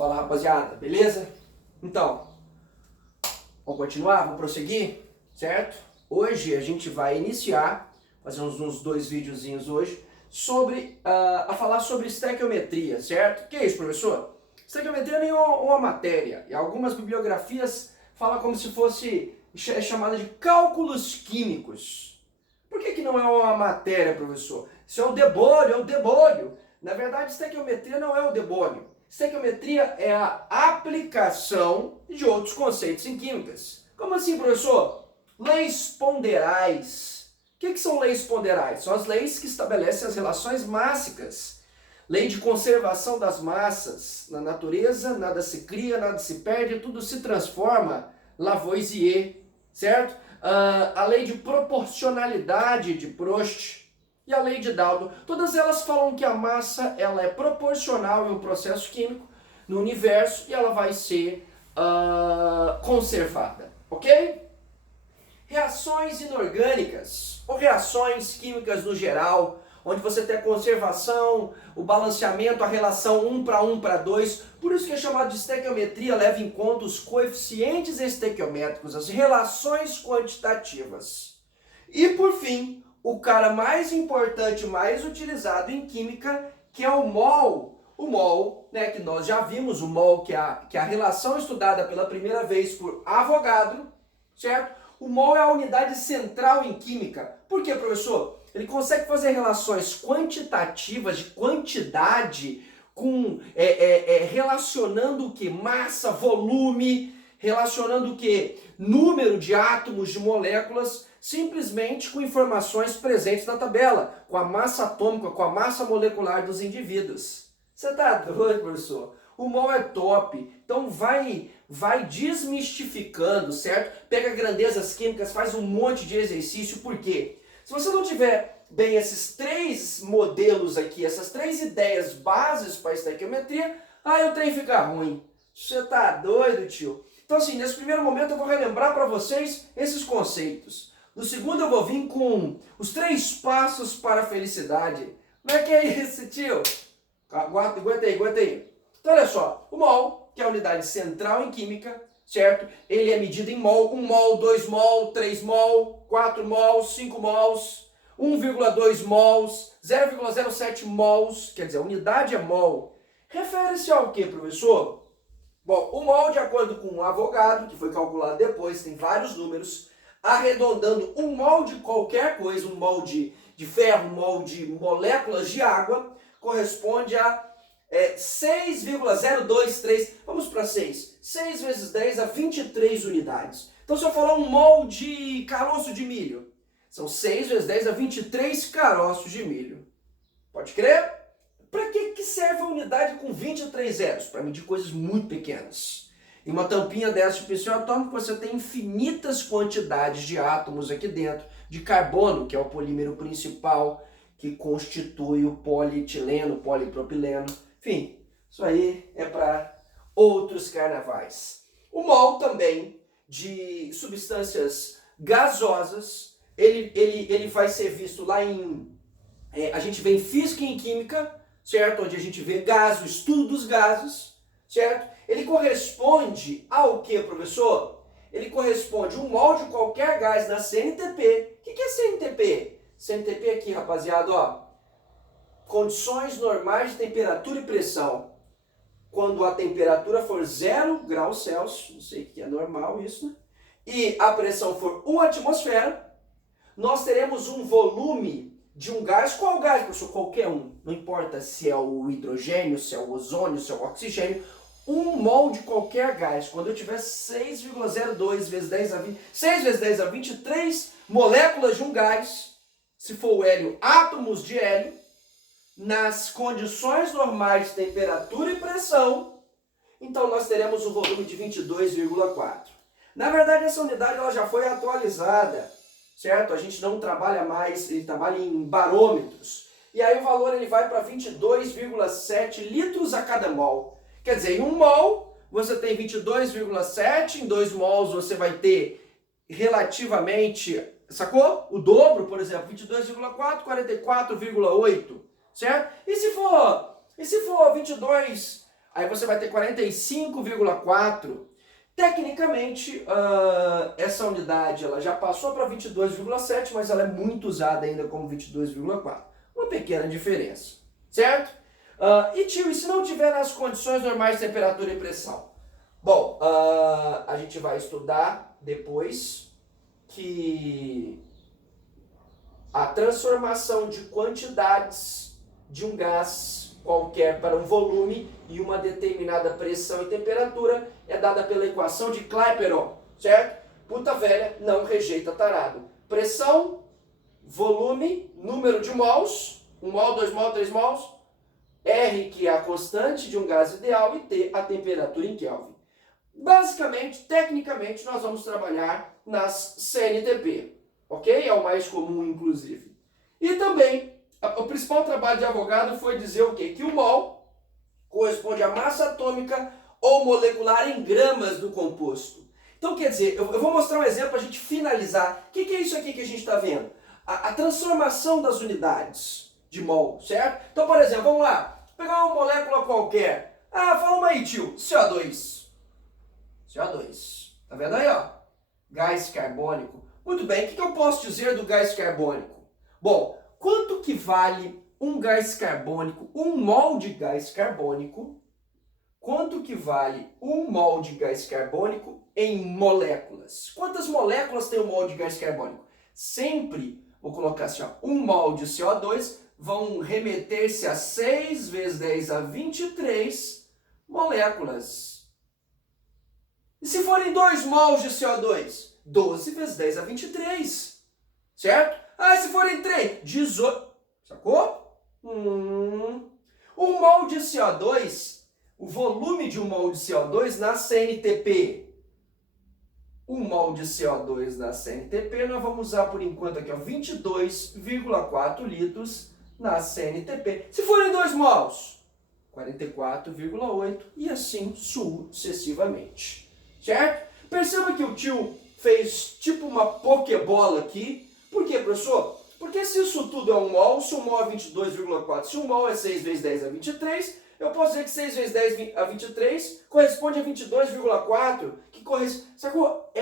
Fala, rapaziada, beleza? Então, vamos continuar, vamos prosseguir, certo? Hoje a gente vai iniciar, fazer uns dois videozinhos hoje, a falar sobre estequiometria, certo? O que é isso, professor? Estequiometria nem é uma matéria, e algumas bibliografias falam como se fosse chamada de cálculos químicos. Por que não é uma matéria, professor? Isso é o debólio. Na verdade, estequiometria não é o debólio. Estequiometria é a aplicação de outros conceitos em químicas. Como assim, professor? Leis ponderais. O que são leis ponderais? São as leis que estabelecem as relações mássicas. Lei de conservação das massas. Na natureza, nada se cria, nada se perde, tudo se transforma. Lavoisier, certo? A lei de proporcionalidade de Proust e a lei de Dalton. Todas elas falam que a massa ela é proporcional em um processo químico no universo e ela vai ser conservada, ok? Reações inorgânicas ou reações químicas no geral, onde você tem a conservação, o balanceamento, a relação 1 para 1 para 2. Por isso que é chamado de estequiometria, leva em conta os coeficientes estequiométricos, as relações quantitativas. E por fim, o cara mais importante, mais utilizado em química, que é o mol. O mol, né, que nós já vimos, o mol que é a relação estudada pela primeira vez por Avogadro, certo? O mol é a unidade central em química. Por quê, professor? Ele consegue fazer relações quantitativas de quantidade com relacionando o que? Massa, volume, relacionando o que? Número de átomos, de moléculas, simplesmente com informações presentes na tabela, com a massa atômica, com a massa molecular dos indivíduos. Você tá doido, professor? O mol é top, então vai desmistificando, certo? Pega grandezas químicas, faz um monte de exercício, por quê? Se você não tiver bem esses três modelos aqui, essas três ideias bases para a estequiometria, aí o trem fica ruim. Você tá doido, tio? Então assim, nesse primeiro momento eu vou relembrar para vocês esses conceitos. No segundo eu vou vir com os 3 passos para a felicidade. Como é que é isso, tio? Aguenta aí. Então olha só, o mol, que é a unidade central em química, certo? Ele é medido em mol, 1 mol, 2 mol, 3 mol, 4 mols, 5 mols, 1,2 mols, 0,07 mols, quer dizer, a unidade é mol. Refere-se ao que, professor? Bom, o mol, de acordo com o Avogadro, que foi calculado depois, tem vários números, arredondando 1 mol de qualquer coisa, 1 mol de ferro, 1 mol de moléculas de água, corresponde a 6,023, vamos para 6. 6 vezes 10 a 23 unidades. Então se eu falar 1 mol de caroço de milho, são 6 vezes 10 a 23 caroços de milho. Pode crer? Para que serve a unidade com 23 zeros? Para medir coisas muito pequenas. Em uma tampinha dessa de pressão atômica você tem infinitas quantidades de átomos aqui dentro, de carbono, que é o polímero principal, que constitui o polietileno, o polipropileno. Enfim, isso aí é para outros carnavais. O mol também de substâncias gasosas, ele vai ser visto lá em... a gente vê em física e em química, certo? Onde a gente vê gás, o estudo dos gases, certo? Ele corresponde ao que, professor? Ele corresponde a 1 mol de qualquer gás na CNTP. O que é CNTP? CNTP aqui, rapaziada, ó. Condições normais de temperatura e pressão. Quando a temperatura for 0 graus Celsius, não sei o que é normal isso, né? E a pressão for 1 atmosfera, nós teremos um volume de um gás. Qual gás, professor? Qualquer um. Não importa se é o hidrogênio, se é o ozônio, se é o oxigênio. 1 mol de qualquer gás. Quando eu tiver 6,02 vezes 10 a 20, 6 vezes 10 a 23 moléculas de um gás, se for o hélio, átomos de hélio, nas condições normais de temperatura e pressão, então nós teremos um volume de 22,4. Na verdade, essa unidade ela já foi atualizada, certo? A gente não trabalha mais, ele trabalha em barômetros. E aí o valor ele vai para 22,7 litros a cada mol. Quer dizer, em 1 mol você tem 22,7, em 2 mols você vai ter relativamente, sacou? O dobro, por exemplo, 22,4, 44,8. Certo? E se for 22 Aí você vai ter 45,4. Tecnicamente, essa unidade ela já passou para 22,7, mas ela é muito usada ainda como 22,4. Uma pequena diferença, certo? E tio, e se não tiver nas condições normais de temperatura e pressão? Bom, a gente vai estudar depois que a transformação de quantidades de um gás qualquer para um volume e uma determinada pressão e temperatura é dada pela equação de Clapeyron, certo? Puta velha, não rejeita tarado. Pressão, volume, número de mols, 1 mol, 2 mol, 3 mols, R, que é a constante de um gás ideal, e T, a temperatura em Kelvin. Basicamente, tecnicamente, nós vamos trabalhar nas CNTP, ok? É o mais comum, inclusive. E também, o principal trabalho de Avogadro foi dizer o quê? Que o mol corresponde à massa atômica ou molecular em gramas do composto. Então, quer dizer, eu vou mostrar um exemplo para a gente finalizar. O que é isso aqui que a gente está vendo? A transformação das unidades de mol, certo? Então, por exemplo, vamos lá. Pegar uma molécula qualquer. Fala uma aí, tio. CO2. CO2. Tá vendo aí, ó? Gás carbônico. Muito bem, o que eu posso dizer do gás carbônico? Bom, quanto que vale um gás carbônico, um mol de gás carbônico? Quanto que vale um mol de gás carbônico em moléculas? Quantas moléculas tem um mol de gás carbônico? Sempre, vou colocar assim, ó, um mol de CO2 vão remeter-se a 6 vezes 10 a 23 moléculas. E se forem 2 mols de CO2? 12 vezes 10 a 23. Certo? Se forem 3, 18. Sacou? Um mol de CO2, o volume de um mol de CO2 na CNTP. Um mol de CO2 na CNTP, nós vamos usar por enquanto aqui, ó, 22,4 litros na CNTP. Se forem 2 mols, 44,8 e assim sucessivamente. Certo? Perceba que o tio fez tipo uma pokebola aqui. Por quê, professor? Porque se isso tudo é 1 mol, se 1 mol é 22,4, se 1 mol é 6 vezes 10 a 23, eu posso dizer que 6 vezes 10 a 23 corresponde a 22,4, que corresponde... Sacou?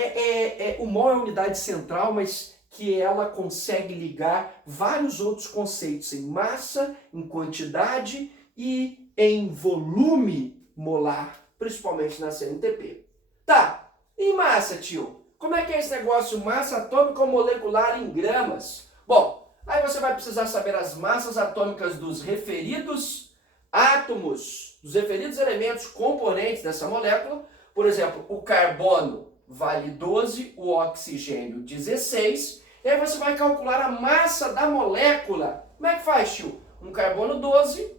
O mol é a unidade central, mas que ela consegue ligar vários outros conceitos em massa, em quantidade e em volume molar, principalmente na CNTP. Tá, em massa, tio? Como é que é esse negócio massa atômica ou molecular em gramas? Bom, aí você vai precisar saber as massas atômicas dos referidos átomos, dos referidos elementos componentes dessa molécula. Por exemplo, o carbono vale 12, o oxigênio 16. E aí você vai calcular a massa da molécula. Como é que faz, tio? Um carbono 12,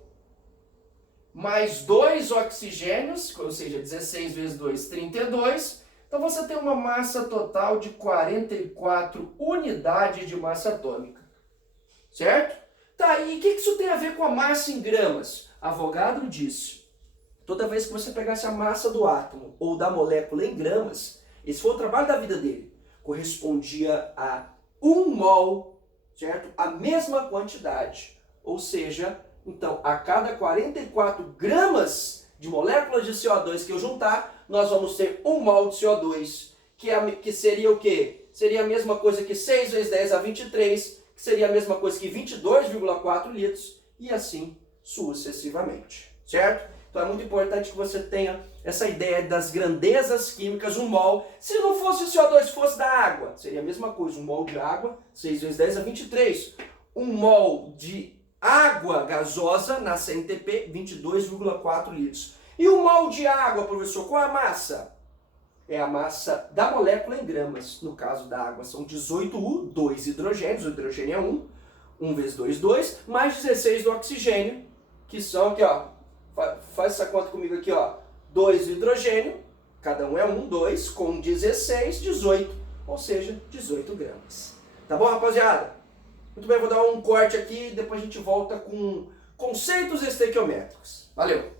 mais 2 oxigênios, ou seja, 16 vezes 2, 32. Então você tem uma massa total de 44 unidades de massa atômica. Certo? Tá, e o que isso tem a ver com a massa em gramas? Avogadro disse, toda vez que você pegasse a massa do átomo ou da molécula em gramas, esse foi o trabalho da vida dele, correspondia a 1 mol, certo? A mesma quantidade. Ou seja, então, a cada 44 gramas de moléculas de CO2 que eu juntar, nós vamos ter 1 mol de CO2, que seria o quê? Seria a mesma coisa que 6 vezes 10 a 23, que seria a mesma coisa que 22,4 litros, e assim sucessivamente, certo? Então é muito importante que você tenha essa ideia das grandezas químicas, 1 mol. Se não fosse o CO2, fosse da água, seria a mesma coisa, 1 mol de água, 6 vezes 10 a 23. 1 mol de água gasosa na CNTP, 22,4 litros. E 1 mol de água, professor, qual é a massa? É a massa da molécula em gramas. No caso da água são 18U, 2 hidrogênios, o hidrogênio é 1, 1 vezes 2, 2, mais 16 do oxigênio, que são aqui, ó, faz essa conta comigo aqui, ó, 2 do hidrogênio, cada um é 1, 2, com 16, 18, ou seja, 18 gramas. Tá bom, rapaziada? Muito bem, vou dar um corte aqui e depois a gente volta com conceitos estequiométricos. Valeu!